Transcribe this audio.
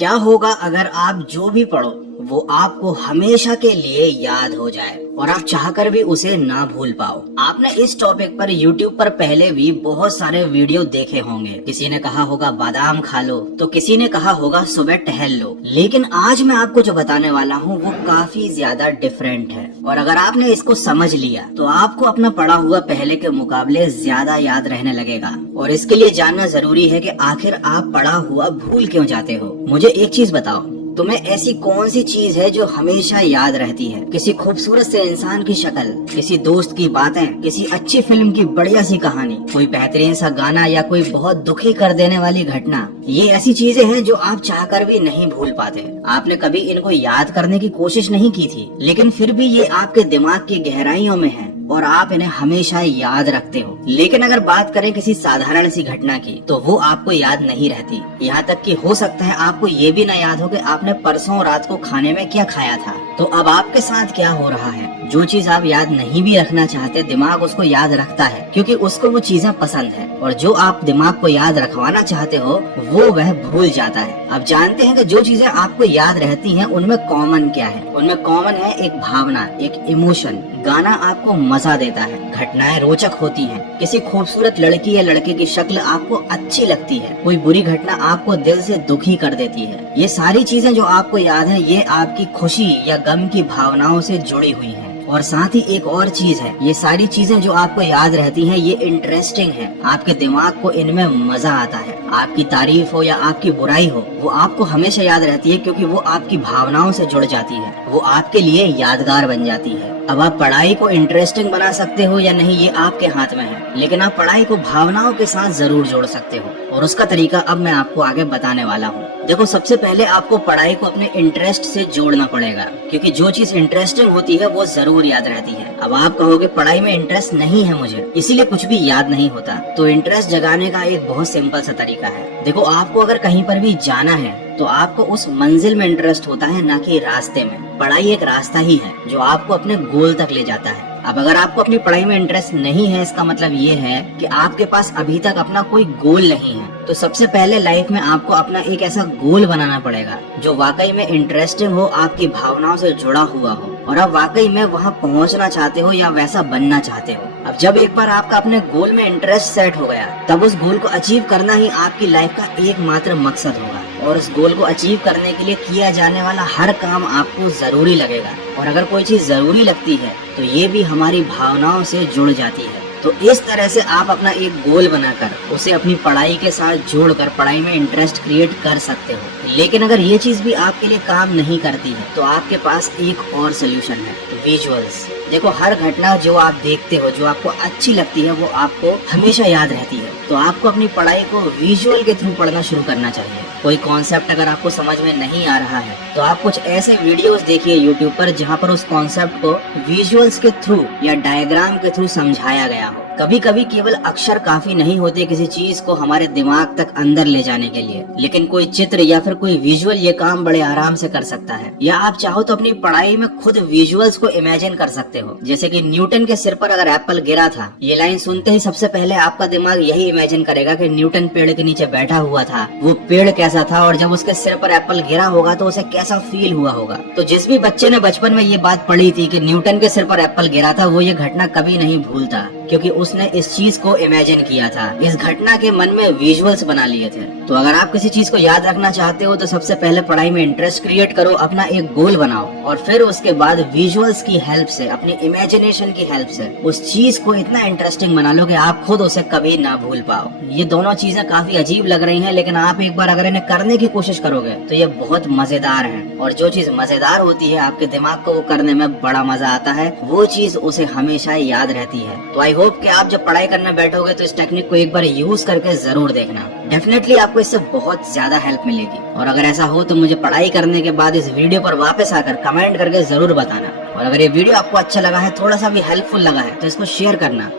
क्या होगा अगर आप जो भी पढ़ो वो आपको हमेशा के लिए याद हो जाए और आप चाहकर भी उसे ना भूल पाओ। आपने इस टॉपिक पर YouTube पर पहले भी बहुत सारे वीडियो देखे होंगे। किसी ने कहा होगा बादाम खा लो, तो किसी ने कहा होगा सुबह टहल लो। लेकिन आज मैं आपको जो बताने वाला हूँ वो काफी ज्यादा डिफरेंट है, और अगर आपने इसको समझ लिया तो आपको अपना पढ़ा हुआ पहले के मुकाबले ज्यादा याद रहने लगेगा। और इसके लिए जानना जरूरी है कि आखिर आप पढ़ा हुआ भूल क्यों जाते हो। मुझे एक चीज बताओ, तुम्हें ऐसी कौन सी चीज है जो हमेशा याद रहती है? किसी खूबसूरत से इंसान की शक्ल, किसी दोस्त की बातें, किसी अच्छी फिल्म की बढ़िया सी कहानी, कोई बेहतरीन सा गाना, या कोई बहुत दुखी कर देने वाली घटना। ये ऐसी चीजें हैं जो आप चाहकर भी नहीं भूल पाते। आपने कभी इनको याद करने की कोशिश नहीं की थी, लेकिन फिर भी ये आपके दिमाग की गहराइयों में है और आप इन्हें हमेशा याद रखते हो। लेकिन अगर बात करें किसी साधारण सी घटना की, तो वो आपको याद नहीं रहती। यहाँ तक कि हो सकता है आपको ये भी ना याद हो कि आपने परसों रात को खाने में क्या खाया था। तो अब आपके साथ क्या हो रहा है? जो चीज आप याद नहीं भी रखना चाहते, दिमाग उसको याद रखता है क्योंकि उसको वो चीजें पसंद है, और जो आप दिमाग को याद रखवाना चाहते हो वो वह भूल जाता है। अब जानते हैं कि जो चीजें आपको याद रहती हैं उनमें कॉमन क्या है? उनमें कॉमन है एक भावना, एक इमोशन। गाना आपको मजा देता है, घटनाएं रोचक होती हैं, किसी खूबसूरत लड़की या लड़के की शक्ल आपको अच्छी लगती है, कोई बुरी घटना आपको दिल से दुखी कर देती है। ये सारी चीजें जो आपको याद है, ये आपकी खुशी या गम की भावनाओं से जुड़ी हुई हैं। और साथ ही एक और चीज है, ये सारी चीजें जो आपको याद रहती हैं ये इंटरेस्टिंग है। आपके दिमाग को इनमें मजा आता है। आपकी तारीफ हो या आपकी बुराई हो, वो आपको हमेशा याद रहती है क्योंकि वो आपकी भावनाओं से जुड़ जाती है, वो आपके लिए यादगार बन जाती है। अब आप पढ़ाई को इंटरेस्टिंग बना सकते हो या नहीं, ये आपके हाथ में है, लेकिन आप पढ़ाई को भावनाओं के साथ जरूर जोड़ सकते हो, और उसका तरीका अब मैं आपको आगे बताने वाला हूँ। देखो, सबसे पहले आपको पढ़ाई को अपने इंटरेस्ट से जोड़ना पड़ेगा, क्योंकि जो चीज इंटरेस्टिंग होती है वो जरूर याद रहती है। अब आप कहोगे पढ़ाई में इंटरेस्ट नहीं है मुझे, इसीलिए कुछ भी याद नहीं होता। तो इंटरेस्ट जगाने का एक बहुत सिंपल सा तरीका है। देखो, आपको अगर कहीं पर भी जाना है तो आपको उस मंजिल में इंटरेस्ट होता है, ना कि रास्ते में। पढ़ाई एक रास्ता ही है जो आपको अपने गोल तक ले जाता है। अब अगर आपको अपनी पढ़ाई में इंटरेस्ट नहीं है, इसका मतलब ये है कि आपके पास अभी तक अपना कोई गोल नहीं है। तो सबसे पहले लाइफ में आपको अपना एक ऐसा गोल बनाना पड़ेगा जो वाकई में इंटरेस्टिंग हो, आपकी भावनाओं से जुड़ा हुआ हो, और आप वाकई में वहाँ पहुँचना चाहते हो या वैसा बनना चाहते हो। अब जब एक बार आपका अपने गोल में इंटरेस्ट सेट हो गया, तब उस गोल को अचीव करना ही आपकी लाइफ का एकमात्र मकसद होगा, और उस गोल को अचीव करने के लिए किया जाने वाला हर काम आपको जरूरी लगेगा। और अगर कोई चीज जरूरी लगती है तो ये भी हमारी भावनाओं से जुड़ जाती है। तो इस तरह से आप अपना एक गोल बनाकर उसे अपनी पढ़ाई के साथ जोड़कर पढ़ाई में इंटरेस्ट क्रिएट कर सकते हो। लेकिन अगर ये चीज भी आपके लिए काम नहीं करती है तो आपके पास एक और सोल्यूशन है, विजुअल्स। देखो, हर घटना जो आप देखते हो, जो आपको अच्छी लगती है, वो आपको हमेशा याद रहती है। तो आपको अपनी पढ़ाई को विजुअल के थ्रू पढ़ना शुरू करना चाहिए। कोई कॉन्सेप्ट अगर आपको समझ में नहीं आ रहा है तो आप कुछ ऐसे वीडियोस देखिए YouTube पर जहाँ पर उस कॉन्सेप्ट को विजुअल्स के थ्रू या डायग्राम के थ्रू समझाया गया हो। कभी कभी केवल अक्षर काफी नहीं होते किसी चीज को हमारे दिमाग तक अंदर ले जाने के लिए, लेकिन कोई चित्र या फिर कोई विजुअल ये काम बड़े आराम से कर सकता है। या आप चाहो तो अपनी पढ़ाई में खुद विजुअल्स को इमेजिन कर सकते हो। जैसे कि न्यूटन के सिर पर अगर एप्पल गिरा था, ये लाइन सुनते ही सबसे पहले आपका दिमाग यही इमेजिन करेगा कि न्यूटन पेड़ के नीचे बैठा हुआ था, वो पेड़ कैसा था, और जब उसके सिर पर एप्पल गिरा होगा तो उसे कैसा फील हुआ होगा। तो जिस भी बच्चे ने बचपन में ये बात पढ़ी थी कि न्यूटन के सिर पर एप्पल गिरा था, वो ये घटना कभी नहीं भूलता, क्योंकि उसने इस चीज को इमेजिन किया था, इस घटना के मन में विजुअल्स बना लिए थे। तो अगर आप किसी चीज को याद रखना चाहते हो तो सबसे पहले पढ़ाई में इंटरेस्ट क्रिएट करो, अपना एक गोल बनाओ, और फिर उसके बाद विजुअल्स की हेल्प से, अपनी इमेजिनेशन की हेल्प से उस चीज को इतना इंटरेस्टिंग बना लो कि आप खुद उसे कभी ना भूल पाओ। ये दोनों चीजें काफी अजीब लग रही हैं, लेकिन आप एक बार अगर इन्हें करने की कोशिश करोगे तो ये बहुत मजेदार है। और जो चीज मजेदार होती है, आपके दिमाग को वो करने में बड़ा मजा आता है, वो चीज उसे हमेशा याद रहती है। तो आई होप कि आप जब पढ़ाई करने बैठोगे तो इस टेक्निक को एक बार यूज करके जरूर देखना। डेफिनेटली आपको इससे बहुत ज्यादा हेल्प मिलेगी। और अगर ऐसा हो तो मुझे पढ़ाई करने के बाद इस वीडियो पर वापस आकर कमेंट करके जरूर बताना। और अगर ये वीडियो आपको अच्छा लगा है, थोड़ा सा भी हेल्पफुल लगा है, तो इसको शेयर करना।